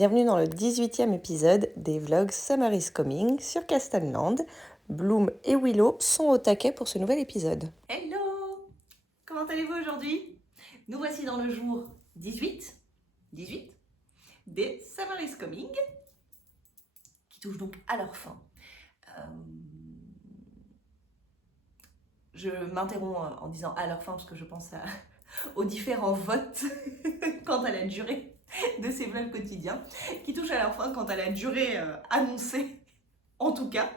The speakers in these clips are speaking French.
Bienvenue dans le 18e épisode des vlogs Summer is Coming sur Castellland. Bloom et Willow sont au taquet pour ce nouvel épisode. Hello! Comment allez-vous aujourd'hui? Nous voici dans le jour 18 des Summer is Coming, qui touchent donc à leur fin. Je m'interromps en disant à leur fin parce que je pense aux différents votes quant à la durée de ces vlogs quotidiens, qui touchent à leur fin quant à la durée annoncée, en tout cas.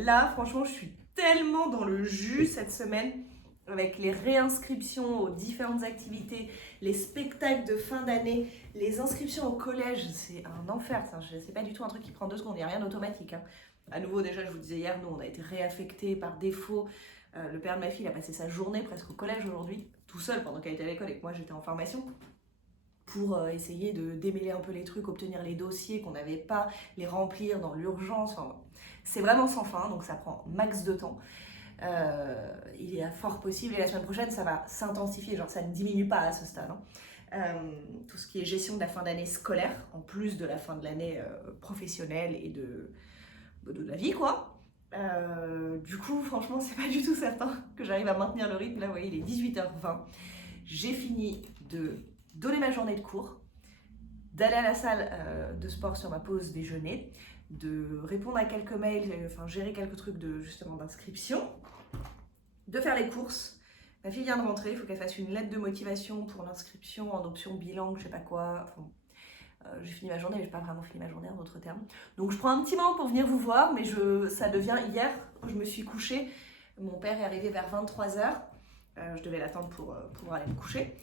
Là, franchement, je suis tellement dans le jus cette semaine, avec les réinscriptions aux différentes activités, les spectacles de fin d'année, les inscriptions au collège, c'est un enfer, ça. C'est pas du tout un truc qui prend 2 secondes, il n'y a rien d'automatique. À nouveau, déjà, je vous disais hier, nous, on a été réaffectés par défaut. Le père de ma fille a passé sa journée presque au collège aujourd'hui, tout seul pendant qu'elle était à l'école et que moi j'étais en formation, pour essayer de démêler un peu les trucs, obtenir les dossiers qu'on n'avait pas, les remplir dans l'urgence. Enfin, c'est vraiment sans fin, donc ça prend max de temps. Il est fort possible, et la semaine prochaine ça va s'intensifier, genre ça ne diminue pas à ce stade. Tout ce qui est gestion de la fin d'année scolaire, en plus de la fin de l'année professionnelle et de la vie, quoi. Du coup, franchement, c'est pas du tout certain que j'arrive à maintenir le rythme. Là, vous voyez, il est 18h20. J'ai fini de donner ma journée de cours, d'aller à la salle de sport sur ma pause déjeuner, de répondre à quelques mails, enfin gérer quelques trucs justement d'inscription, de faire les courses. Ma fille vient de rentrer, il faut qu'elle fasse une lettre de motivation pour l'inscription en option bilingue, je sais pas quoi. Enfin, j'ai fini ma journée, mais j'ai pas vraiment fini ma journée en d'autres termes. Donc je prends un petit moment pour venir vous voir, mais ça devient hier, je me suis couchée. Mon père est arrivé vers 23h. Je devais l'attendre pour pouvoir aller me coucher.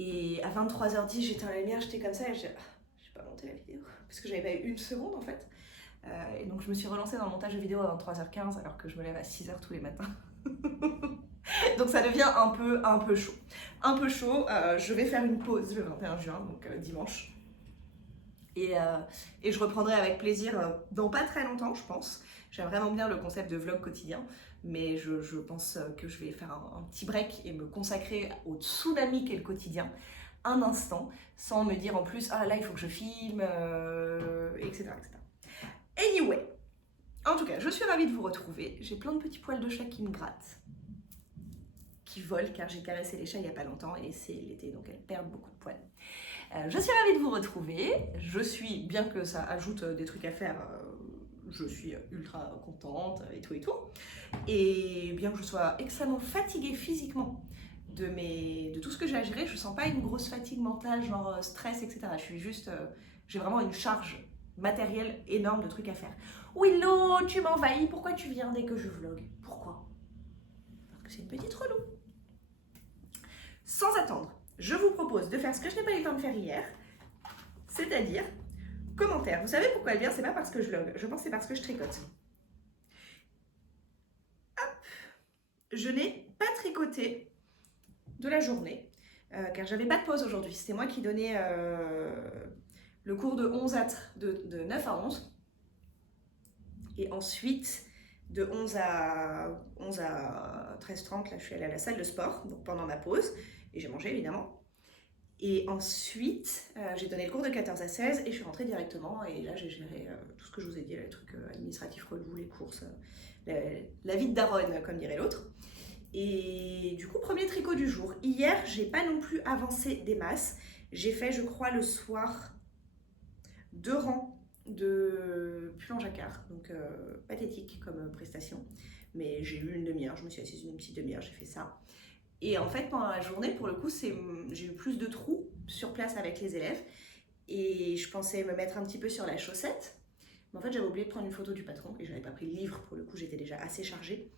Et à 23h10, j'étais en la lumière, j'étais comme ça et j'ai pas monté la vidéo parce que j'avais pas eu une seconde en fait. Et donc je me suis relancée dans le montage de vidéo à 23h15 alors que je me lève à 6h tous les matins. Donc ça devient un peu chaud. Un peu chaud. Je vais faire une pause le 21 juin, donc dimanche. Et je reprendrai avec plaisir dans pas très longtemps, je pense. J'aime vraiment bien le concept de vlog quotidien, mais je pense que je vais faire un petit break et me consacrer au tsunami qu'est le quotidien un instant, sans me dire en plus, ah là il faut que je filme, etc., etc. Anyway, en tout cas, je suis ravie de vous retrouver. J'ai plein de petits poils de chat qui me grattent, qui volent, car j'ai caressé les chats il n'y a pas longtemps et c'est l'été, donc elles perdent beaucoup de poils. Je suis ravie de vous retrouver. Je suis, bien que ça ajoute des trucs à faire, je suis ultra contente et tout et tout. Et bien que je sois extrêmement fatiguée physiquement de tout ce que j'ai à gérer, je sens pas une grosse fatigue mentale, genre stress, etc. Je suis juste, j'ai vraiment une charge matérielle énorme de trucs à faire. Willow, tu m'envahis, pourquoi tu viens dès que je vlog? Pourquoi? Parce que c'est une petite relou. Sans attendre, je vous propose de faire ce que je n'ai pas eu le temps de faire hier, c'est-à-dire commentaire. Vous savez pourquoi elle vient? C'est pas parce que je vlog, je pense que c'est parce que je tricote. Hop. Je n'ai pas tricoté de la journée, car j'avais pas de pause aujourd'hui. C'était moi qui donnais le cours de 9 à 11. Et ensuite, de 11 à 13h30, là je suis allée à la salle de sport, donc pendant ma pause, et j'ai mangé évidemment. Et ensuite, j'ai donné le cours de 14 à 16 et je suis rentrée directement. Et là, j'ai géré tout ce que je vous ai dit, les trucs administratifs relous, les courses, la vie de daronne, comme dirait l'autre. Et du coup, premier tricot du jour. Hier, j'ai pas non plus avancé des masses. J'ai fait, je crois, le soir 2 rangs de pull en jacquard. Donc, pathétique comme prestation. Mais j'ai eu une demi-heure, je me suis assise une petite demi-heure, j'ai fait ça. Et en fait, pendant la journée, pour le coup, j'ai eu plus de trous sur place avec les élèves. Et je pensais me mettre un petit peu sur la chaussette. Mais en fait, j'avais oublié de prendre une photo du patron et j'avais pas pris le livre. Pour le coup, j'étais déjà assez chargée.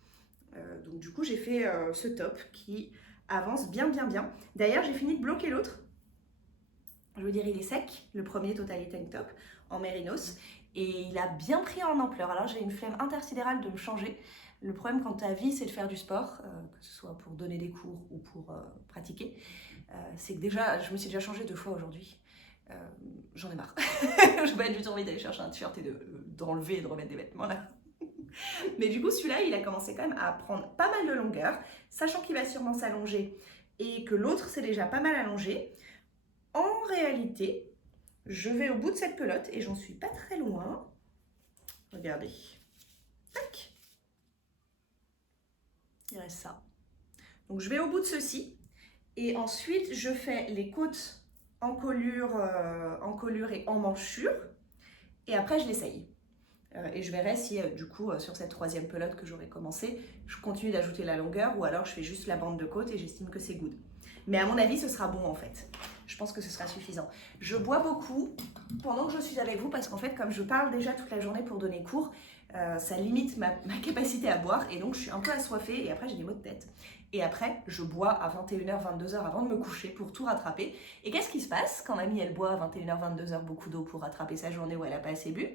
Donc du coup, j'ai fait ce top qui avance bien, bien, bien. D'ailleurs, j'ai fini de bloquer l'autre. Je veux dire, il est sec, le premier Totally Tank Top en mérinos. Et il a bien pris en ampleur. Alors, j'ai une flemme intersidérale de me changer. Le problème quand ta vie c'est de faire du sport, que ce soit pour donner des cours ou pour pratiquer, c'est que déjà, je me suis déjà changée 2 fois aujourd'hui. J'en ai marre. Je vais du tout envie d'aller chercher un t-shirt et d'enlever et de remettre des vêtements là. Mais du coup, celui-là, il a commencé quand même à prendre pas mal de longueur, sachant qu'il va sûrement s'allonger et que l'autre s'est déjà pas mal allongé. En réalité, je vais au bout de cette pelote et j'en suis pas très loin. Regardez. Tac. Il reste ça. Donc je vais au bout de ceci et ensuite je fais les côtes en colure et en manchure et après je l'essaye. Et je verrai si du coup sur cette troisième pelote que j'aurai commencé, je continue d'ajouter la longueur ou alors je fais juste la bande de côte et j'estime que c'est good. Mais à mon avis ce sera bon en fait. Je pense que ce sera suffisant. Je bois beaucoup pendant que je suis avec vous parce qu'en fait comme je parle déjà toute la journée pour donner cours, ça limite ma capacité à boire et donc je suis un peu assoiffée et après j'ai des maux de tête. Et après je bois à 21h, 22h avant de me coucher pour tout rattraper. Et qu'est-ce qui se passe quand mamie elle boit à 21h, 22h beaucoup d'eau pour rattraper sa journée où elle n'a pas assez bu?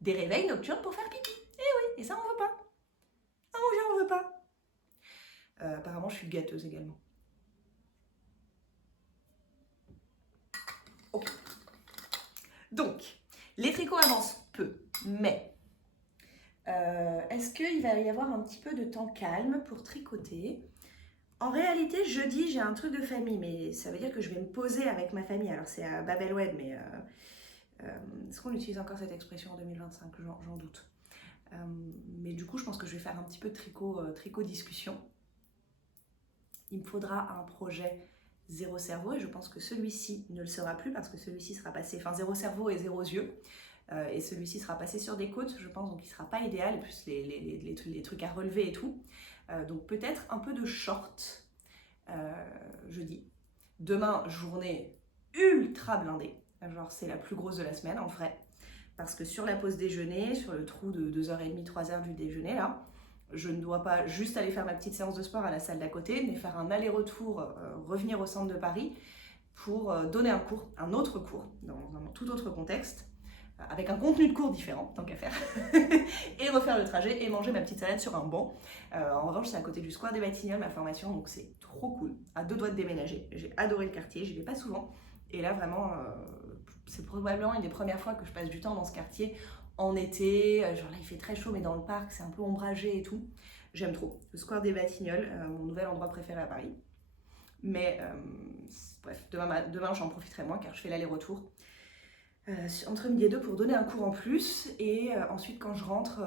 Des réveils nocturnes pour faire pipi. Eh oui, et ça on veut pas. Ah mon Dieu, on veut pas. Apparemment je suis gâteuse également. Ok. Donc, les tricots avancent peu, mais est-ce qu'il va y avoir un petit peu de temps calme pour tricoter? En réalité, jeudi, j'ai un truc de famille, mais ça veut dire que je vais me poser avec ma famille. Alors, c'est à Babelwed, mais est-ce qu'on utilise encore cette expression en 2025? J'en doute. Mais du coup, je pense que je vais faire un petit peu de tricot discussion. Il me faudra un projet zéro cerveau et je pense que celui-ci ne le sera plus parce que celui-ci sera passé, enfin zéro cerveau et zéro yeux. Et celui-ci sera passé sur des côtes, je pense, donc il ne sera pas idéal, et plus les trucs à relever et tout. Donc peut-être un peu de short jeudi. Demain, journée ultra blindée, genre c'est la plus grosse de la semaine en vrai. Parce que sur la pause déjeuner, sur le trou de 2h30, 3h du déjeuner là, je ne dois pas juste aller faire ma petite séance de sport à la salle d'à côté, mais faire un aller-retour, revenir au centre de Paris pour donner un cours, un autre cours, dans un tout autre contexte, avec un contenu de cours différent, tant qu'à faire, et refaire le trajet et manger ma petite salade sur un banc. En revanche, c'est à côté du square des Batignolles, ma formation, donc c'est trop cool. À 2 doigts de déménager. J'ai adoré le quartier, j'y vais pas souvent. Et là, vraiment, c'est probablement une des premières fois que je passe du temps dans ce quartier en été. Genre là, il fait très chaud, mais dans le parc, c'est un peu ombragé et tout. J'aime trop. Le square des Batignolles, mon nouvel endroit préféré à Paris. Mais bref, demain j'en profiterai moins car je fais l'aller-retour entre midi et deux pour donner un cours en plus. Et ensuite, quand je rentre,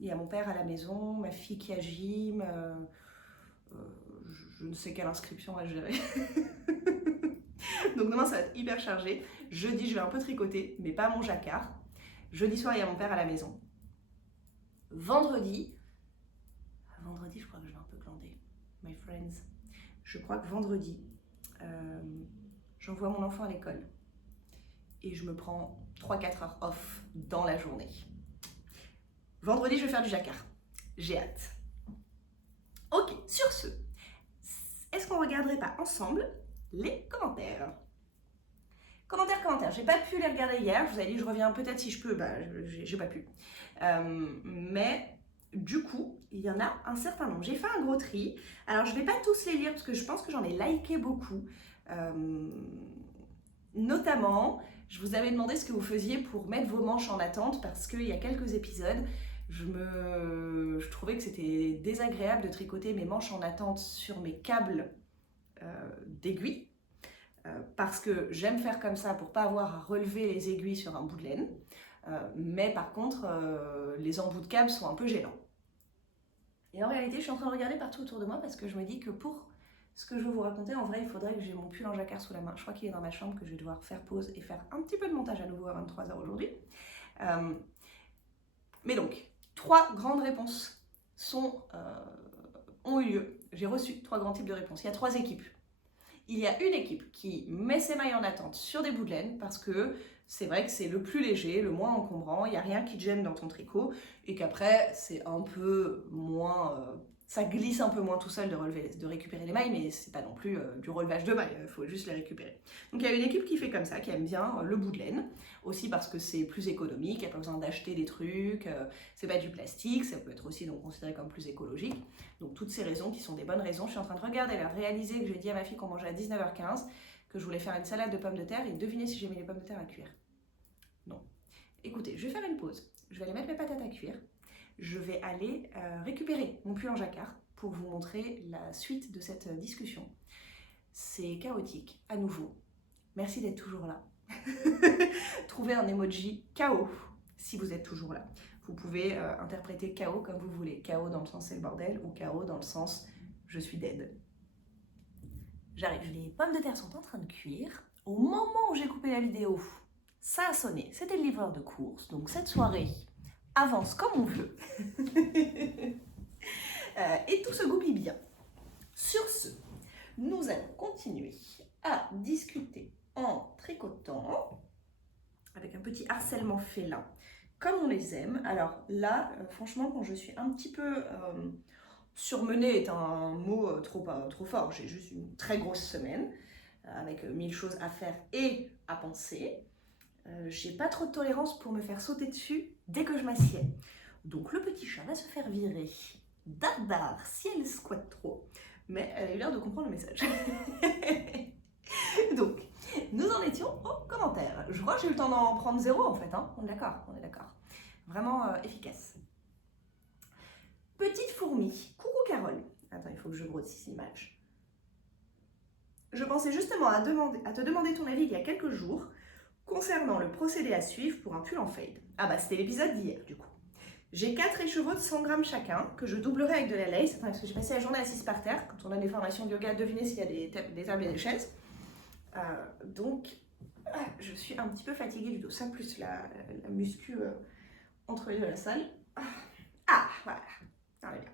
il y a mon père à la maison, ma fille qui a gym, je ne sais quelle inscription à gérer. Donc demain, ça va être hyper chargé. Jeudi, je vais un peu tricoter, mais pas mon jacquard. Jeudi soir, il y a mon père à la maison. Vendredi, je crois que je vais un peu glander, my friends. Je crois que vendredi, j'envoie mon enfant à l'école. Et je me prends 3-4 heures off dans la journée. Vendredi, je vais faire du jacquard. J'ai hâte. Ok, sur ce, est-ce qu'on regarderait pas ensemble les commentaires? Commentaires, j'ai pas pu les regarder hier, je vous avais dit je reviens peut-être si je peux, j'ai pas pu. Mais du coup, il y en a un certain nombre. J'ai fait un gros tri. Alors je vais pas tous les lire parce que je pense que j'en ai liké beaucoup. Notamment, je vous avais demandé ce que vous faisiez pour mettre vos manches en attente parce qu'il y a quelques épisodes, je trouvais que c'était désagréable de tricoter mes manches en attente sur mes câbles d'aiguilles parce que j'aime faire comme ça pour pas avoir à relever les aiguilles sur un bout de laine, mais par contre, les embouts de câbles sont un peu gênants. Et en réalité, je suis en train de regarder partout autour de moi parce que je me dis que pour ce que je veux vous raconter, en vrai, il faudrait que j'ai mon pull en jacquard sous la main. Je crois qu'il est dans ma chambre, que je vais devoir faire pause et faire un petit peu de montage à nouveau à 23h aujourd'hui. Mais donc, 3 grandes réponses ont eu lieu. J'ai reçu 3 grands types de réponses. Il y a 3 équipes. Il y a une équipe qui met ses mailles en attente sur des bouts de laine parce que c'est vrai que c'est le plus léger, le moins encombrant, il n'y a rien qui te gêne dans ton tricot et qu'après c'est un peu moins... ça glisse un peu moins tout seul de récupérer les mailles, mais c'est pas non plus du relevage de mailles, il faut juste les récupérer. Donc il y a une équipe qui fait comme ça, qui aime bien le bout de laine, aussi parce que c'est plus économique, il n'y a pas besoin d'acheter des trucs, c'est pas du plastique, ça peut être aussi donc considéré comme plus écologique. Donc toutes ces raisons qui sont des bonnes raisons, je suis en train de regarder, là, réaliser que j'ai dit à ma fille qu'on mangeait à 19h15, que je voulais faire une salade de pommes de terre et devinez si j'ai mis les pommes de terre à cuire. Non. Écoutez, je vais faire une pause, je vais aller mettre mes patates à cuire. Je vais aller récupérer mon pull en jacquard pour vous montrer la suite de cette discussion. C'est chaotique, à nouveau. Merci d'être toujours là. Trouvez un emoji KO si vous êtes toujours là. Vous pouvez interpréter KO comme vous voulez. KO dans le sens c'est le bordel ou KO dans le sens je suis dead. J'arrive. Les pommes de terre sont en train de cuire. Au moment où j'ai coupé la vidéo, ça a sonné. C'était le livreur de courses. Donc cette soirée avance comme on veut. Et tout se goupille bien. Sur ce, nous allons continuer à discuter en tricotant avec un petit harcèlement félin, comme on les aime. Alors là, franchement, quand je suis un petit peu surmenée est un mot trop fort, j'ai juste une très grosse semaine, avec 1000 choses à faire et à penser. J'ai pas trop de tolérance pour me faire sauter dessus dès que je m'assieds. Donc le petit chat va se faire virer dardard si elle squatte trop, mais elle a eu l'air de comprendre le message. Donc, nous en étions aux commentaires. Je crois que j'ai eu le temps d'en prendre 0 en fait, hein. On est d'accord, on est d'accord. Vraiment efficace. Petite fourmi, coucou Carole. Attends, il faut que je grossisse l'image. Je pensais justement à te demander ton avis il y a quelques jours concernant le procédé à suivre pour un pull en fade. Ah bah c'était l'épisode d'hier du coup. J'ai 4 écheveaux de 100 grammes chacun que je doublerai avec de la lace. Attends, parce que j'ai passé la journée assise par terre. Quand on a des formations de yoga, devinez s'il y a des tables et des chaises. Donc, je suis un petit peu fatiguée du dos. Ça plus la muscu entre les deux de la salle. Voilà. On est bien.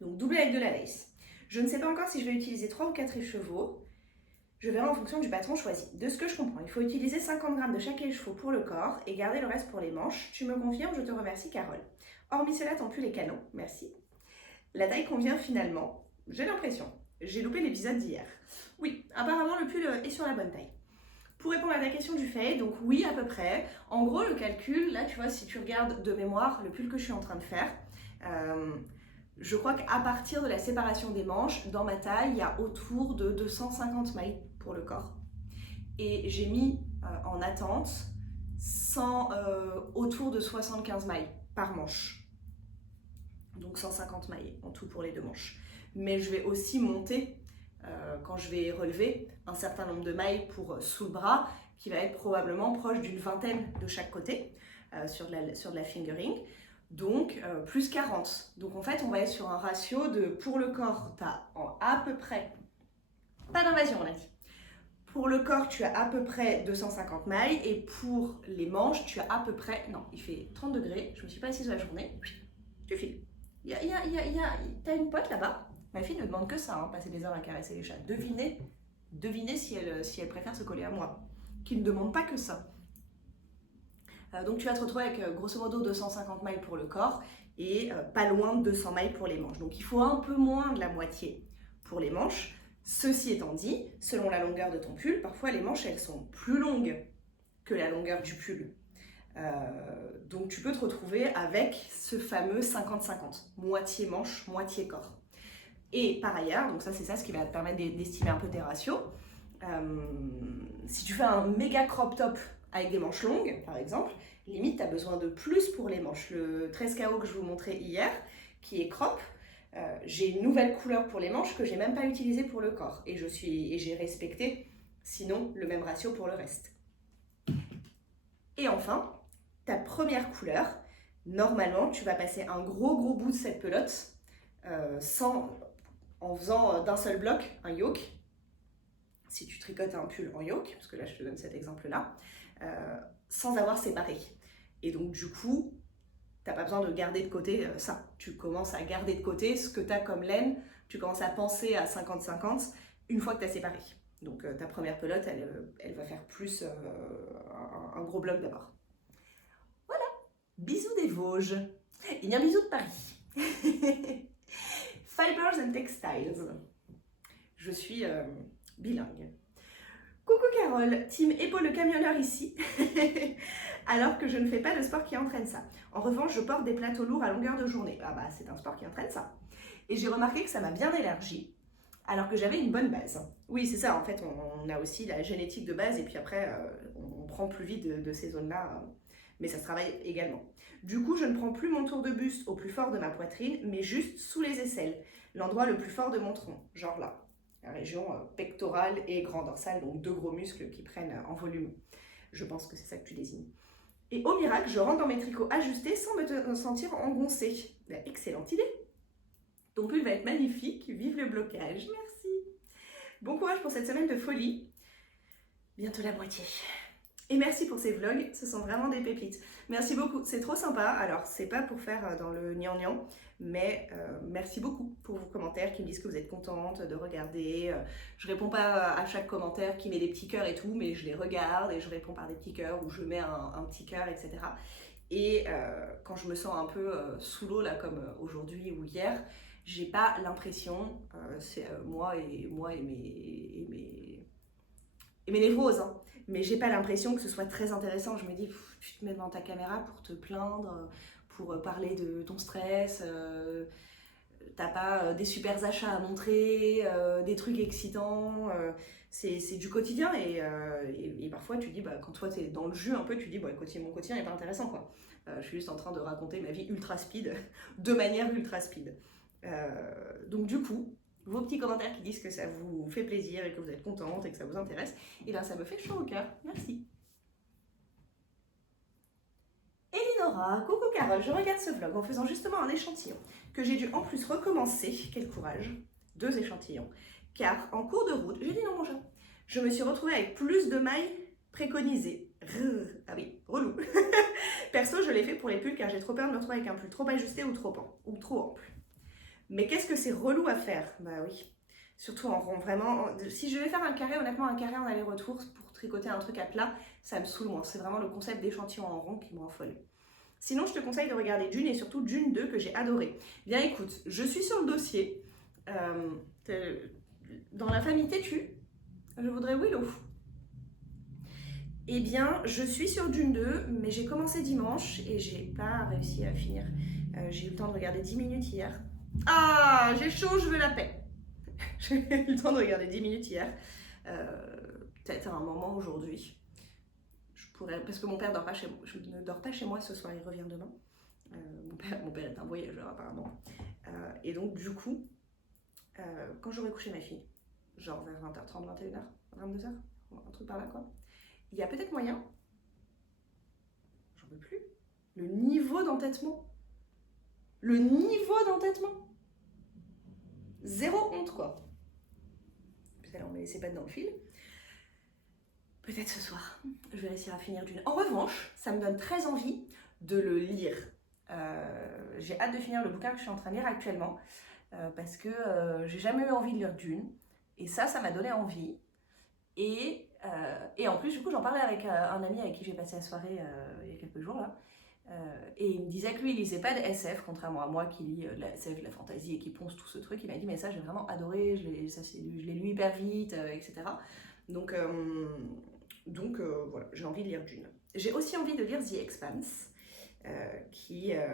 Donc, doublé avec de la lace. Je ne sais pas encore si je vais utiliser 3 ou 4 écheveaux. Je verrai en fonction du patron choisi. De ce que je comprends, il faut utiliser 50 grammes de chaque écheveau pour le corps et garder le reste pour les manches. Tu me confirmes, je te remercie Carole. Hormis cela, ton pull est canon, merci. La taille convient finalement, j'ai l'impression. J'ai loupé l'épisode d'hier. Oui, apparemment le pull est sur la bonne taille. Pour répondre à ta question du fade, donc oui à peu près. En gros le calcul, là tu vois si tu regardes de mémoire le pull que je suis en train de faire, je crois qu'à partir de la séparation des manches, dans ma taille, il y a autour de 250 mailles pour le corps. Et j'ai mis en attente autour de 75 mailles par manche. Donc 150 mailles en tout pour les 2 manches. Mais je vais aussi monter, quand je vais relever, un certain nombre de mailles pour sous le bras, qui va être probablement proche d'une vingtaine de chaque côté, sur de la fingering. Donc plus 40. Donc en fait on va être sur un ratio de, pour le corps, tu as à peu près, pas d'invasion on a dit, pour le corps tu as à peu près 250 mailles et pour les manches tu as à peu près, non il fait 30 degrés, je me suis pas assise la journée, tu files. T'as une pote là-bas, ma fille ne demande que ça, hein, passer des heures à caresser les chats, devinez si elle préfère se coller à moi, qui ne demande pas que ça. Donc tu vas te retrouver avec grosso modo 250 mailles pour le corps et pas loin de 200 mailles pour les manches. Donc il faut un peu moins de la moitié pour les manches. Ceci étant dit, selon la longueur de ton pull, parfois les manches elles sont plus longues que la longueur du pull. Donc tu peux te retrouver avec ce fameux 50-50, moitié manche, moitié corps. Et par ailleurs, donc ça c'est ça ce qui va te permettre d'estimer un peu tes ratios. Si tu fais un méga crop top avec des manches longues, par exemple, limite, tu as besoin de plus pour les manches. Le 13KO que je vous montrais hier, qui est crop, j'ai une nouvelle couleur pour les manches que j'ai même pas utilisée pour le corps. Et j'ai respecté, sinon, le même ratio pour le reste. Et enfin, ta première couleur, normalement, tu vas passer un gros bout de cette pelote en faisant d'un seul bloc un yoke. Si tu tricotes un pull en yoke, parce que là je te donne cet exemple-là, sans avoir séparé. Et donc du coup, tu n'as pas besoin de garder de côté ça. Tu commences à garder de côté ce que tu as comme laine, tu commences à penser à 50-50 une fois que tu as séparé. Donc ta première pelote, elle va faire plus un gros bloc d'abord. Voilà, bisous des Vosges. Il y a un bisou de Paris. Fibers and Textiles. Je suis bilingue. Coucou Carole, team épaule de camionneur ici, alors que je ne fais pas de sport qui entraîne ça. En revanche, je porte des plateaux lourds à longueur de journée. Ah bah c'est un sport qui entraîne ça. Et j'ai remarqué que ça m'a bien élargi, alors que j'avais une bonne base. Oui c'est ça, en fait on a aussi la génétique de base et puis après on prend plus vite de ces zones-là, mais ça se travaille également. Du coup je ne prends plus mon tour de buste au plus fort de ma poitrine, mais juste sous les aisselles, l'endroit le plus fort de mon tronc, genre là. la région pectorale et grand dorsal, donc deux gros muscles qui prennent en volume. Je pense que c'est ça que tu désignes. Et au miracle, je rentre dans mes tricots ajustés sans me sentir engoncée. Excellente idée. Ton pull va être magnifique, vive le blocage, merci. Bon courage pour cette semaine de folie. Bientôt la moitié. Et merci pour ces vlogs, ce sont vraiment des pépites. Merci beaucoup, c'est trop sympa. Alors, c'est pas pour faire dans le gnangnan, mais merci beaucoup pour vos commentaires qui me disent que vous êtes contente de regarder. Je réponds pas à chaque commentaire qui met des petits cœurs et tout, mais je les regarde et je réponds par des petits cœurs ou je mets un petit cœur, etc. Et quand je me sens un peu sous l'eau, là, comme aujourd'hui ou hier, j'ai pas l'impression, c'est moi et mes névroses, hein. Mais j'ai pas l'impression que ce soit très intéressant. Je me dis, tu te mets devant ta caméra pour te plaindre, pour parler de ton stress, t'as pas des super achats à montrer, des trucs excitants, c'est du quotidien et parfois tu dis, bah, quand toi t'es dans le jus un peu, tu dis, bah, mon quotidien n'est pas intéressant quoi. Je suis juste en train de raconter ma vie ultra speed, de manière ultra speed. Donc du coup, vos petits commentaires qui disent que ça vous fait plaisir et que vous êtes contente et que ça vous intéresse, et bien ça me fait chaud au cœur. Merci. Elinora, coucou Carole, je regarde ce vlog en faisant justement un échantillon que j'ai dû en plus recommencer, quel courage, 2 échantillons, car en cours de route, j'ai dit non mon chat, je me suis retrouvée avec plus de mailles préconisées. Ah oui, relou. Perso, je l'ai fait pour les pulls car j'ai trop peur de me retrouver avec un pull trop ajusté ou trop ample. Mais qu'est-ce que c'est relou à faire? Bah oui, surtout en rond, vraiment. Si je vais faire un carré, honnêtement, un carré en aller-retour pour tricoter un truc à plat, ça me saoule moins. C'est vraiment le concept d'échantillon en rond qui me rend folle. Sinon, je te conseille de regarder Dune et surtout Dune 2 que j'ai adoré. Bien écoute, je suis sur le dossier. Dans la famille têtue, je voudrais Willow. Eh bien, je suis sur Dune 2, mais j'ai commencé dimanche et j'ai pas réussi à finir. J'ai eu le temps de regarder 10 minutes hier. Ah, j'ai chaud, je veux la paix. J'ai eu le temps de regarder 10 minutes hier. Peut-être à un moment aujourd'hui. Je pourrais, parce que mon père dort pas chez moi. Je ne dors pas chez moi ce soir, il revient demain. Mon père est un voyageur apparemment. Et donc du coup, quand j'aurai couché ma fille, genre vers 20h30, 21h, 22h, un truc par là quoi, il y a peut-être moyen, j'en peux plus, le niveau d'entêtement. Le niveau d'entêtement. Zéro honte, quoi. Puis alors, on met laissé pas dans le fil. Peut-être ce soir, je vais réussir à finir Dune. En revanche, ça me donne très envie de le lire. J'ai hâte de finir le bouquin que je suis en train de lire actuellement parce que j'ai jamais eu envie de lire Dune. Et ça m'a donné envie. Et en plus, du coup, j'en parlais avec un ami avec qui j'ai passé la soirée il y a quelques jours là. Et il me disait que lui il lisait pas de SF, contrairement à moi qui lis de la SF, de la fantasy et qui ponce tout ce truc. Il m'a dit mais ça j'ai vraiment adoré, je l'ai lu hyper vite, etc. Donc voilà, j'ai envie de lire Dune. J'ai aussi envie de lire The Expanse, qui a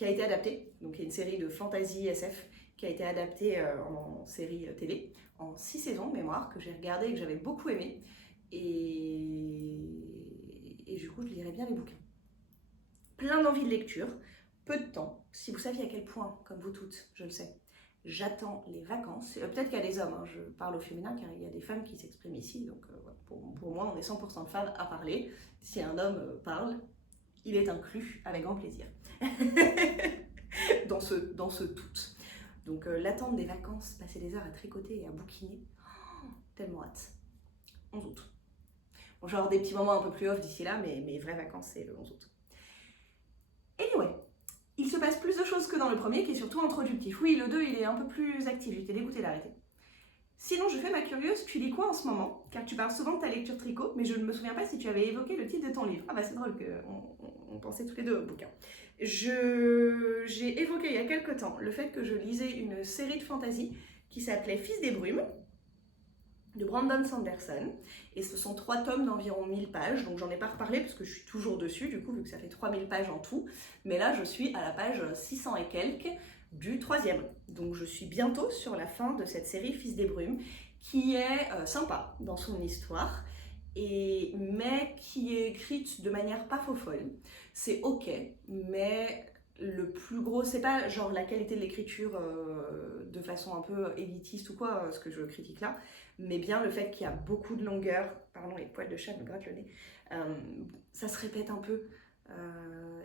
été adaptée, donc qui est une série de fantasy SF qui a été adaptée en série télé, en 6 saisons de mémoire, que j'ai regardé et que j'avais beaucoup aimé. Et du coup, je lirai bien les bouquins. Plein d'envie de lecture, peu de temps. Si vous saviez à quel point, comme vous toutes, je le sais, j'attends les vacances. Peut-être qu'il y a des hommes, hein, je parle au féminin car il y a des femmes qui s'expriment ici. Donc pour moi, on est 100% de femmes à parler. Si un homme parle, il est inclus avec grand plaisir dans ce tout. Donc l'attente des vacances, passer des heures à tricoter et à bouquiner, tellement hâte. 11 août. Bon, je vais avoir des petits moments un peu plus off d'ici là, mais mes vraies vacances, c'est le 11 août. Anyway, il se passe plus de choses que dans le premier, qui est surtout introductif. Oui, le 2, il est un peu plus actif, j'étais dégoûtée d'arrêter. Sinon, je fais ma curieuse, tu lis quoi en ce moment? Car tu parles souvent de ta lecture tricot, mais je ne me souviens pas si tu avais évoqué le titre de ton livre. Ah bah c'est drôle qu'on pensait tous les deux au bouquin. J'ai évoqué il y a quelque temps le fait que je lisais une série de fantasy qui s'appelait Fils des brumes, de Brandon Sanderson, et ce sont 3 tomes d'environ 1000 pages, donc j'en ai pas reparlé parce que je suis toujours dessus, du coup, vu que ça fait 3000 pages en tout, mais là je suis à la page 600 et quelques du 3e, donc je suis bientôt sur la fin de cette série Fils des brumes, qui est sympa dans son histoire, mais qui est écrite de manière pas faux folle. C'est ok, mais le plus gros, c'est pas genre la qualité de l'écriture de façon un peu élitiste ou quoi, ce que je critique là, mais bien le fait qu'il y a beaucoup de longueur, pardon les poils de chat me grattent le nez, ça se répète un peu.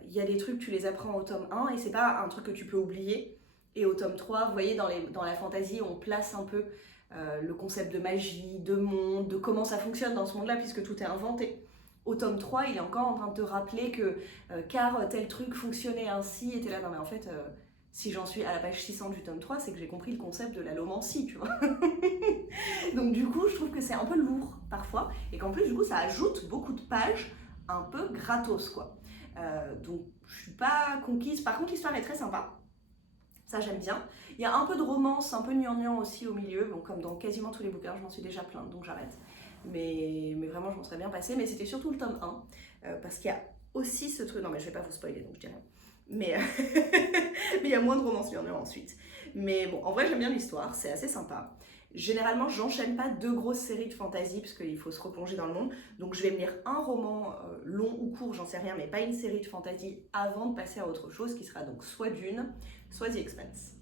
Il y a des trucs, tu les apprends au tome 1 et c'est pas un truc que tu peux oublier. Et au tome 3, vous voyez, dans la fantasy, on place un peu le concept de magie, de monde, de comment ça fonctionne dans ce monde-là, puisque tout est inventé. Au tome 3, il est encore en train de te rappeler que car tel truc fonctionnait ainsi, et t'es là, non mais en fait, si j'en suis à la page 600 du tome 3, c'est que j'ai compris le concept de l'allomancie, tu vois. Donc du coup, je trouve que c'est un peu lourd parfois, et qu'en plus, du coup, ça ajoute beaucoup de pages un peu gratos, quoi. Donc je suis pas conquise. Par contre, l'histoire est très sympa. Ça, j'aime bien. Il y a un peu de romance, un peu gnangnan aussi au milieu, bon, comme dans quasiment tous les bouquins, je m'en suis déjà plainte, donc j'arrête. Mais vraiment, je m'en serais bien passée. Mais c'était surtout le tome 1, parce qu'il y a aussi ce truc... Non, mais je vais pas vous spoiler, donc je dis rien. Mais mais il y a moins de romance gnangnan ensuite. Mais bon, en vrai, j'aime bien l'histoire, c'est assez sympa. Généralement, j'enchaîne pas deux grosses séries de fantasy, parce qu'il faut se replonger dans le monde. Donc je vais me lire un roman long ou court, j'en sais rien, mais pas une série de fantasy avant de passer à autre chose, qui sera donc soit Dune, soit The Expanse.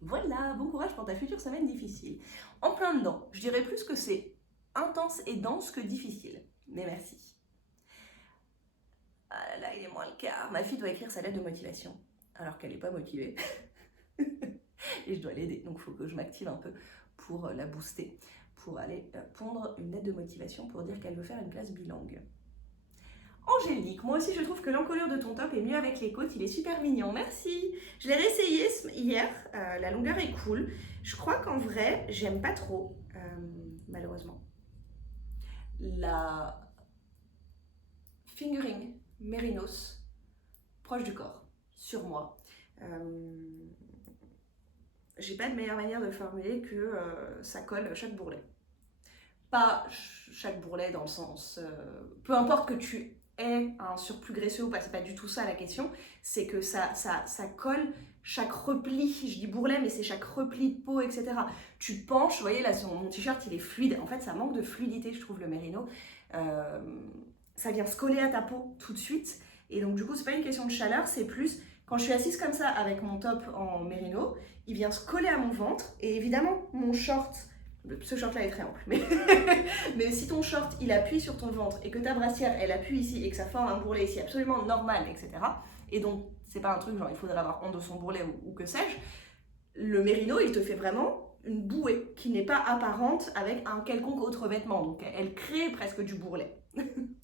Voilà, bon courage pour ta future semaine difficile. En plein dedans, je dirais plus que c'est intense et dense que difficile. Mais merci. Ah là là, il est moins le quart. Ma fille doit écrire sa lettre de motivation, alors qu'elle n'est pas motivée. Et je dois l'aider, donc il faut que je m'active un peu pour la booster, pour aller pondre une lettre de motivation pour dire qu'elle veut faire une classe bilingue. Angélique, moi aussi je trouve que l'encolure de ton top est mieux avec les côtes, il est super mignon, merci. Je l'ai réessayé hier, la longueur est cool. Je crois qu'en vrai, j'aime pas trop, malheureusement. La fingering mérinos, proche du corps, sur moi. J'ai pas de meilleure manière de formuler que ça colle chaque bourrelet. Pas chaque bourrelet dans le sens... peu importe que tu aies un surplus graisseux ou pas, c'est pas du tout ça la question, c'est que ça colle chaque repli, je dis bourrelet, mais c'est chaque repli de peau, etc. Tu te penches, vous voyez là, mon t-shirt il est fluide, en fait ça manque de fluidité, je trouve, le mérino. Ça vient se coller à ta peau tout de suite, et donc du coup c'est pas une question de chaleur, c'est plus... Quand je suis assise comme ça avec mon top en mérino, il vient se coller à mon ventre, et évidemment mon short, ce short là est très ample, mais si ton short il appuie sur ton ventre et que ta brassière elle appuie ici et que ça forme un bourrelet ici absolument normal, etc. Et donc c'est pas un truc genre il faudrait avoir honte de son bourrelet ou que sais-je, le mérino il te fait vraiment une bouée qui n'est pas apparente avec un quelconque autre vêtement, donc elle crée presque du bourrelet.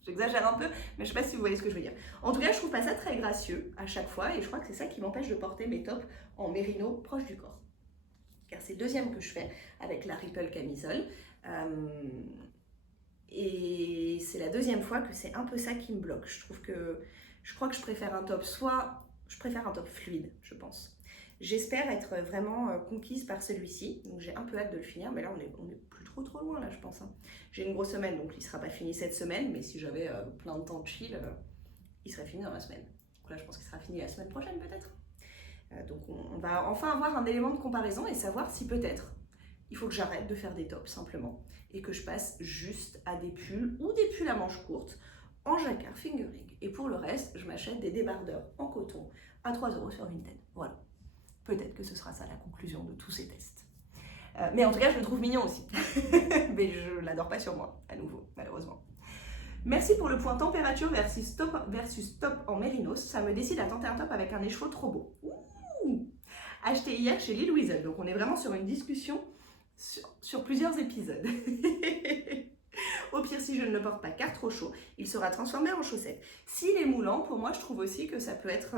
J'exagère un peu, mais je sais pas si vous voyez ce que je veux dire. En tout cas, je trouve pas ça très gracieux à chaque fois, et je crois que c'est ça qui m'empêche de porter mes tops en mérino proche du corps. Car c'est le deuxième que je fais avec la Ripple camisole. Et c'est la deuxième fois que c'est un peu ça qui me bloque. Je crois que je préfère un top, je préfère un top fluide, je pense. J'espère être vraiment conquise par celui-ci, donc j'ai un peu hâte de le finir, mais là on est plus trop loin là je pense. Hein. J'ai une grosse semaine, donc il ne sera pas fini cette semaine, mais si j'avais plein de temps de chill, il serait fini dans la semaine. Donc là je pense qu'il sera fini la semaine prochaine peut-être. Donc on va enfin avoir un élément de comparaison et savoir si peut-être il faut que j'arrête de faire des tops simplement et que je passe juste à des pulls ou des pulls à manches courtes en jacquard fingering. Et pour le reste, je m'achète des débardeurs en coton à 3 € sur Vinted. Voilà. Peut-être que ce sera ça la conclusion de tous ces tests. Mais en tout cas, je le trouve mignon aussi. Mais je l'adore pas sur moi, à nouveau, malheureusement. Merci pour le point température versus top en mérinos. Ça me décide à tenter un top avec un écheveau trop beau. Ouh, acheté hier chez Lil Weasel. Donc on est vraiment sur une discussion sur plusieurs épisodes. Au pire, si je ne le porte pas car trop chaud, il sera transformé en chaussette. S'il est moulant, pour moi, je trouve aussi que ça peut être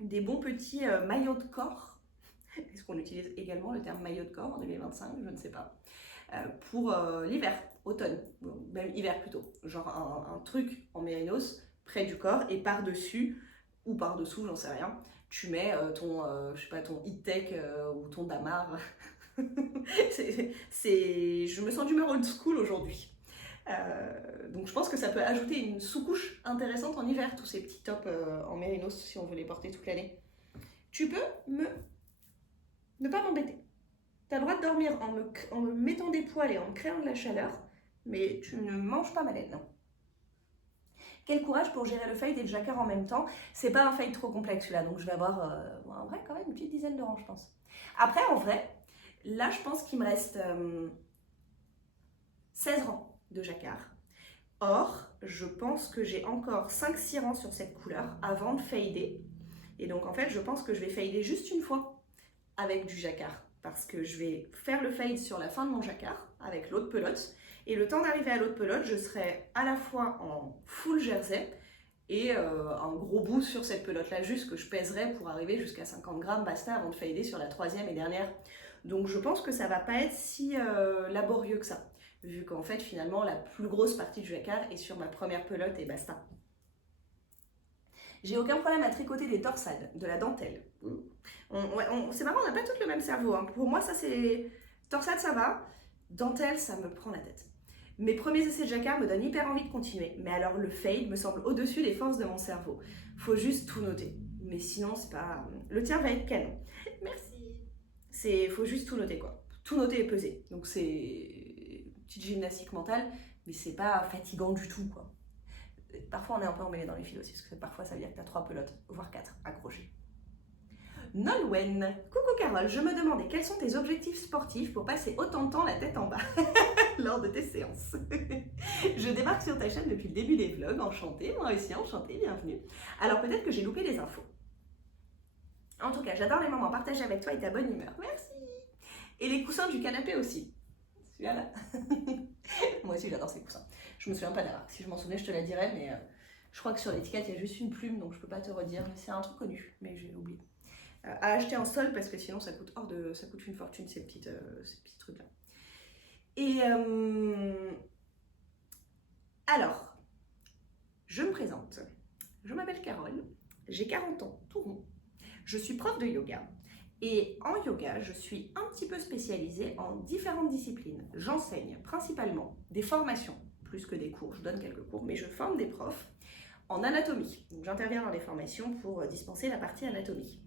des bons petits maillots de corps. Est-ce qu'on utilise également le terme maillot de corps en 2025? Je ne sais pas. Pour l'hiver, automne, même hiver plutôt. Genre un truc en mérinos près du corps et par-dessus ou par-dessous, j'en sais rien, tu mets je sais pas, ton e-tech ou ton damar. Je me sens d'humeur old school aujourd'hui. Donc je pense que ça peut ajouter une sous-couche intéressante en hiver, tous ces petits tops en mérinos, si on veut les porter toute l'année. Tu peux ne pas m'embêter. Tu as le droit de dormir en me mettant des poils et en me créant de la chaleur, mais tu ne manges pas ma laine, non. Quel courage pour gérer le fade et le jacquard en même temps. C'est pas un fade trop complexe celui-là, donc je vais avoir en vrai quand même une petite dizaine de rangs je pense. Après en vrai, là je pense qu'il me reste 16 rangs de jacquard. Or, je pense que j'ai encore 5-6 rangs sur cette couleur avant de fader. Et donc en fait, je pense que je vais fader juste une fois avec du jacquard. Parce que je vais faire le fade sur la fin de mon jacquard avec l'autre pelote. Et le temps d'arriver à l'autre pelote, je serai à la fois en full jersey et un gros bout sur cette pelote-là, juste que je pèserai pour arriver jusqu'à 50 grammes, basta, avant de fader sur la troisième et dernière. Donc je pense que ça va pas être si laborieux que ça, vu qu'en fait finalement la plus grosse partie du jacquard est sur ma première pelote et basta. J'ai aucun problème à tricoter des torsades, de la dentelle. C'est marrant, on n'a pas tous le même cerveau. Hein. Pour moi, ça c'est... Torsade, ça va. Dentelle, ça me prend la tête. Mes premiers essais de jacquard me donnent hyper envie de continuer. Mais alors le fade me semble au-dessus des forces de mon cerveau. Faut juste tout noter. Mais sinon, c'est pas... Le tien va être canon. Merci. Faut juste tout noter, quoi. Tout noter et peser. Donc c'est une petite gymnastique mentale, mais c'est pas fatigant du tout, quoi. Parfois, on est un peu emmêlé dans les fils aussi, parce que parfois, ça veut dire que tu as 3 pelotes, voire 4 accrochées. Nolwenn, coucou Carole, je me demandais quels sont tes objectifs sportifs pour passer autant de temps la tête en bas lors de tes séances. Je débarque sur ta chaîne depuis le début des vlogs, enchantée, moi aussi enchantée, bienvenue. Alors peut-être que j'ai loupé les infos. En tout cas, j'adore les moments partagés avec toi et ta bonne humeur, merci. Et les coussins du canapé aussi. Celui-là. Moi aussi j'adore ces coussins. Je me souviens pas de la marque, si je m'en souvenais je te la dirais, mais je crois que sur l'étiquette il y a juste une plume, donc je peux pas te redire, mais c'est un truc connu, mais j'ai oublié. À acheter en solde parce que sinon ça coûte ça coûte une fortune ces petits trucs là. Et alors, je me présente. Je m'appelle Carole, j'ai 40 ans, tout rond. Je suis prof de yoga. Et en yoga, je suis un petit peu spécialisée en différentes disciplines. J'enseigne principalement des formations, plus que des cours. Je donne quelques cours, mais je forme des profs en anatomie. Donc j'interviens dans les formations pour dispenser la partie anatomie.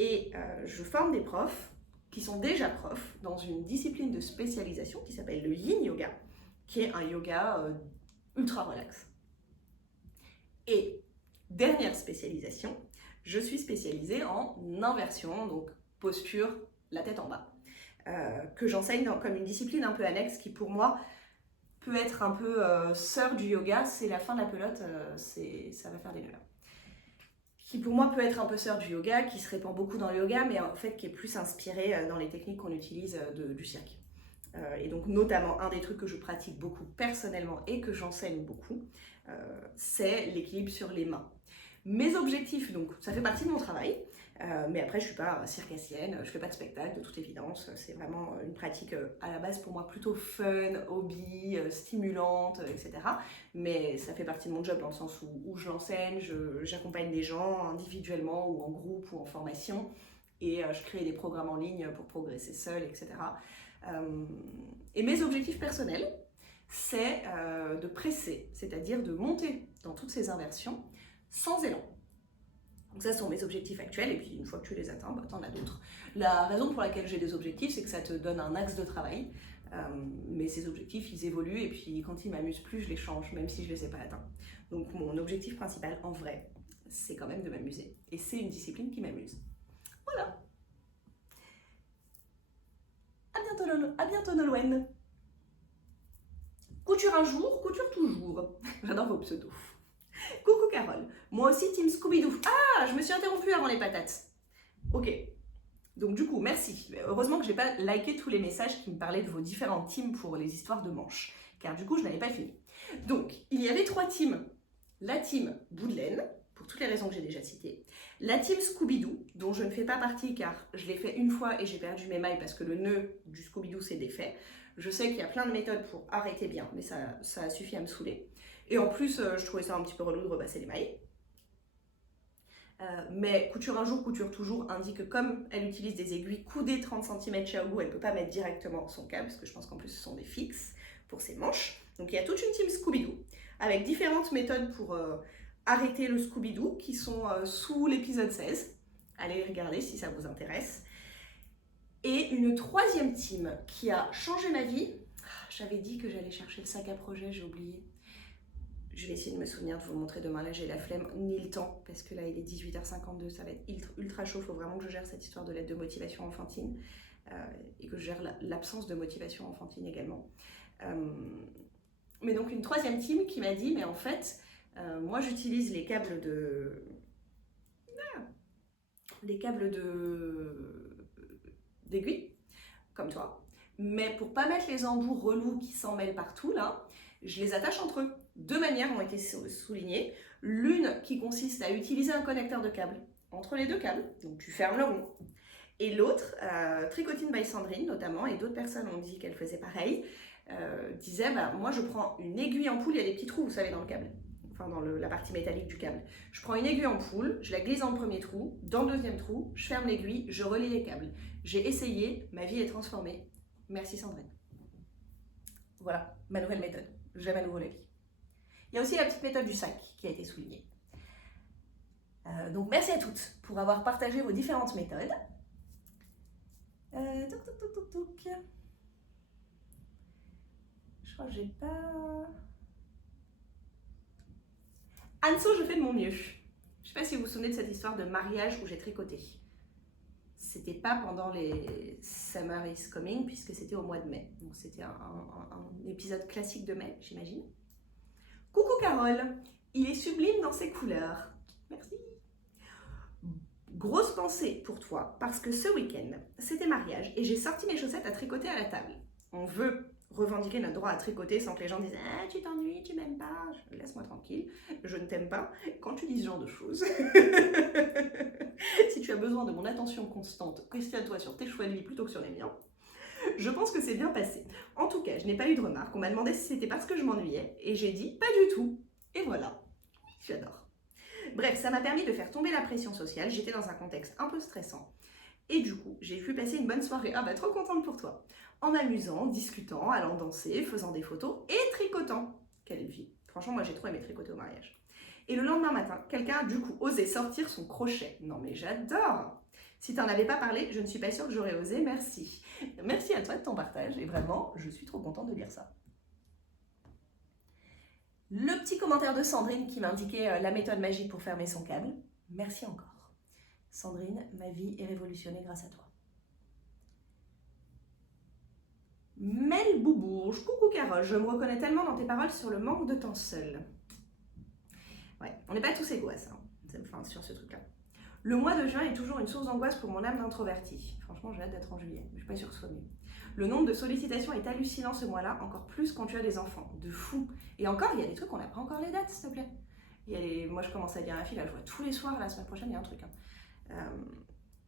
Et je forme des profs qui sont déjà profs dans une discipline de spécialisation qui s'appelle le Yin Yoga, qui est un yoga ultra relax. Et dernière spécialisation, je suis spécialisée en inversion, donc posture, la tête en bas, que j'enseigne comme une discipline un peu annexe qui pour moi peut être un peu sœur du yoga, c'est la fin de la pelote, ça va faire des nœuds. Qui pour moi peut être un peu sœur du yoga, qui se répand beaucoup dans le yoga, mais en fait qui est plus inspirée dans les techniques qu'on utilise du cirque. Et donc notamment un des trucs que je pratique beaucoup personnellement et que j'enseigne beaucoup, c'est l'équilibre sur les mains. Mes objectifs, donc ça fait partie de mon travail, mais après je suis pas circassienne, je fais pas de spectacle de toute évidence, c'est vraiment une pratique à la base pour moi plutôt fun, hobby, stimulante, etc. Mais ça fait partie de mon job dans le sens où je l'enseigne, j'accompagne des gens individuellement ou en groupe ou en formation et je crée des programmes en ligne pour progresser seul, etc. Et mes objectifs personnels, c'est de presser, c'est-à-dire de monter dans toutes ces inversions sans élan. Donc ça, ce sont mes objectifs actuels, et puis une fois que tu les atteins, bah, t'en as d'autres. La raison pour laquelle j'ai des objectifs, c'est que ça te donne un axe de travail, mais ces objectifs, ils évoluent, et puis quand ils m'amusent plus, je les change, même si je les ai pas atteints. Donc mon objectif principal, en vrai, c'est quand même de m'amuser, et c'est une discipline qui m'amuse. Voilà. À bientôt Nolwenn. Couture un jour, couture toujours. J'adore vos pseudos. Coucou Carole, moi aussi Team Scooby-Doo. Ah, je me suis interrompue avant les patates. Ok, donc du coup, merci. Heureusement que j'ai pas liké tous les messages qui me parlaient de vos différentes teams pour les histoires de manches, car du coup, je n'avais pas fini. Donc, il y avait 3 teams. La team bout de laine, pour toutes les raisons que j'ai déjà citées. La team Scooby-Doo, dont je ne fais pas partie, car je l'ai fait une fois et j'ai perdu mes mailles parce que le nœud du Scooby-Doo s'est défait. Je sais qu'il y a plein de méthodes pour arrêter bien, mais ça a suffi à me saouler. Et en plus, je trouvais ça un petit peu relou de repasser les mailles. Mais couture un jour, couture toujours indique que comme elle utilise des aiguilles coudées 30 cm Xiaogu, elle ne peut pas mettre directement son câble, parce que je pense qu'en plus ce sont des fixes pour ses manches. Donc il y a toute une team Scooby-Doo, avec différentes méthodes pour arrêter le Scooby-Doo, qui sont sous l'épisode 16. Allez regarder si ça vous intéresse. Et une 3e team qui a changé ma vie. J'avais dit que j'allais chercher le sac à projet, j'ai oublié. Je vais essayer de me souvenir de vous le montrer demain. Là, j'ai la flemme ni le temps parce que là, il est 18h52. Ça va être ultra chaud. Il faut vraiment que je gère cette histoire de lettre de motivation enfantine et que je gère l'absence de motivation enfantine également. Mais donc, une troisième team qui m'a dit, mais en fait, moi, j'utilise les câbles d'aiguille, comme toi. Mais pour pas mettre les embouts relous qui s'en mêlent partout, là, je les attache entre eux. Deux manières ont été soulignées. L'une qui consiste à utiliser un connecteur de câble entre les deux câbles, donc tu fermes le rond. Et l'autre, Tricotine by Sandrine notamment, et d'autres personnes ont dit qu'elles faisaient pareil, disaient, moi je prends une aiguille ampoule, il y a des petits trous, vous savez, dans le câble, enfin dans la partie métallique du câble. Je prends une aiguille ampoule, je la glisse dans le premier trou, dans le deuxième trou, je ferme l'aiguille, je relie les câbles. J'ai essayé, ma vie est transformée. Merci Sandrine. Voilà, ma nouvelle méthode. J'aime à nouveau la vie. Il y a aussi la petite méthode du sac qui a été soulignée. Donc merci à toutes pour avoir partagé vos différentes méthodes. Je crois que j'ai pas... Anso, je fais de mon mieux. Je sais pas si vous vous souvenez de cette histoire de mariage où j'ai tricoté. C'était pas pendant les Summer is Coming puisque c'était au mois de mai. Donc c'était un épisode classique de mai, j'imagine. Coucou Carole, il est sublime dans ses couleurs. Merci. Grosse pensée pour toi parce que ce week-end, c'était mariage et j'ai sorti mes chaussettes à tricoter à la table. On veut revendiquer notre droit à tricoter sans que les gens disent « Ah, tu t'ennuies, tu m'aimes pas, laisse-moi tranquille, je ne t'aime pas » quand tu dis ce genre de choses. Si tu as besoin de mon attention constante, questionne-toi sur tes choix de vie plutôt que sur les miens. Je pense que c'est bien passé. En tout cas, je n'ai pas eu de remarques. On m'a demandé si c'était parce que je m'ennuyais et j'ai dit « Pas du tout ». Et voilà, j'adore. Bref, ça m'a permis de faire tomber la pression sociale. J'étais dans un contexte un peu stressant. Et du coup, j'ai pu passer une bonne soirée. Ah bah, trop contente pour toi. En m'amusant, discutant, allant danser, faisant des photos et tricotant. Quelle vie. Franchement, moi, j'ai trop aimé tricoter au mariage. Et le lendemain matin, quelqu'un a du coup osé sortir son crochet. Non mais j'adore. Si t'en avais pas parlé, je ne suis pas sûre que j'aurais osé. Merci. Merci à toi de ton partage. Et vraiment, je suis trop contente de lire ça. Le petit commentaire de Sandrine qui m'indiquait la méthode magique pour fermer son câble. Merci encore. Sandrine, ma vie est révolutionnée grâce à toi. Mel Boubourge, coucou Carole, je me reconnais tellement dans tes paroles sur le manque de temps seul. Ouais, on n'est pas tous égaux à ça, enfin, sur ce truc-là. Le mois de juin est toujours une source d'angoisse pour mon âme d'introvertie. Franchement, j'ai hâte d'être en juillet, mais je ne suis pas sûre que ce soit mieux. Le nombre de sollicitations est hallucinant ce mois-là, encore plus quand tu as des enfants. De fou. Et encore, il y a des trucs, on n'a pas encore les dates, s'il te plaît. Moi, je commence à dire à ma fille, là, je vois tous les soirs, la semaine prochaine, il y a un truc.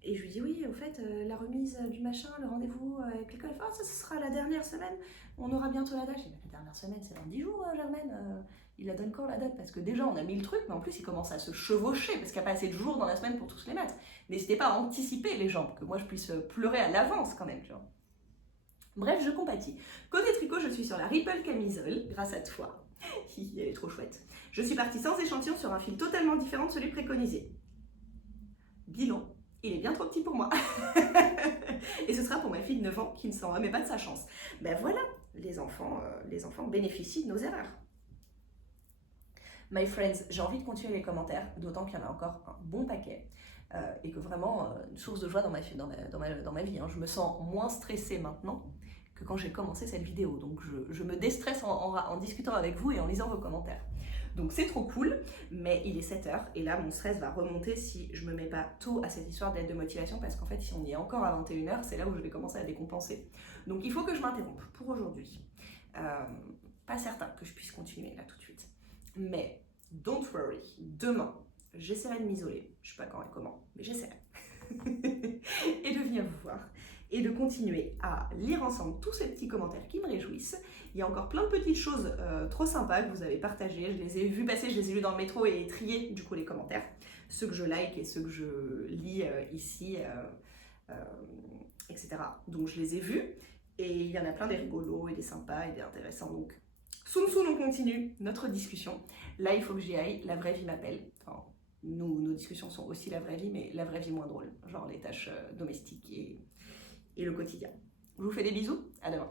Et je lui dis, oui, au fait, la remise du machin, le rendez-vous avec l'école, ça sera la dernière semaine, on aura bientôt la date. Je dis, la dernière semaine, c'est dans 10 jours, Germaine. Il la donne quand la date? Parce que déjà, on a mis le truc, mais en plus, il commence à se chevaucher, parce qu'il n'y a pas assez de jours dans la semaine pour tous les mettre. N'hésitez pas à anticiper les gens, que moi, je puisse pleurer à l'avance quand même, tu vois. Bref, je compatis. Côté tricot, je suis sur la Ripple camisole, grâce à toi. Elle est trop chouette. Je suis partie sans échantillon sur un fil totalement différent de celui préconisé. Bilan, il est bien trop petit pour moi. Et ce sera pour ma fille de 9 ans qui ne s'en remet pas de sa chance. Ben voilà, les enfants bénéficient de nos erreurs. My friends, j'ai envie de continuer les commentaires, d'autant qu'il y en a encore un bon paquet. Et que vraiment, une source de joie dans ma vie. Hein. Je me sens moins stressée maintenant que quand j'ai commencé cette vidéo. Donc je me déstresse en discutant avec vous et en lisant vos commentaires. Donc c'est trop cool, mais il est 7h et là mon stress va remonter si je me mets pas tôt à cette histoire d'aide de motivation parce qu'en fait si on y est encore à 21h, c'est là où je vais commencer à décompenser. Donc il faut que je m'interrompe pour aujourd'hui. Pas certain que je puisse continuer là tout de suite. Mais don't worry, demain, j'essaierai de m'isoler. Je sais pas quand et comment, mais j'essaierai. Et de venir vous voir. Et de continuer à lire ensemble tous ces petits commentaires qui me réjouissent. Il y a encore plein de petites choses trop sympas que vous avez partagées. Je les ai vues passer, je les ai vues dans le métro et triées du coup les commentaires. Ceux que je like et ceux que je lis ici, etc. Donc je les ai vus. Et il y en a plein des rigolos et des sympas et des intéressants. Donc soon on continue notre discussion. Là il faut que j'y aille, la vraie vie m'appelle. Enfin, nos discussions sont aussi la vraie vie, mais la vraie vie moins drôle. Genre les tâches domestiques et le quotidien. Je vous fais des bisous, à demain.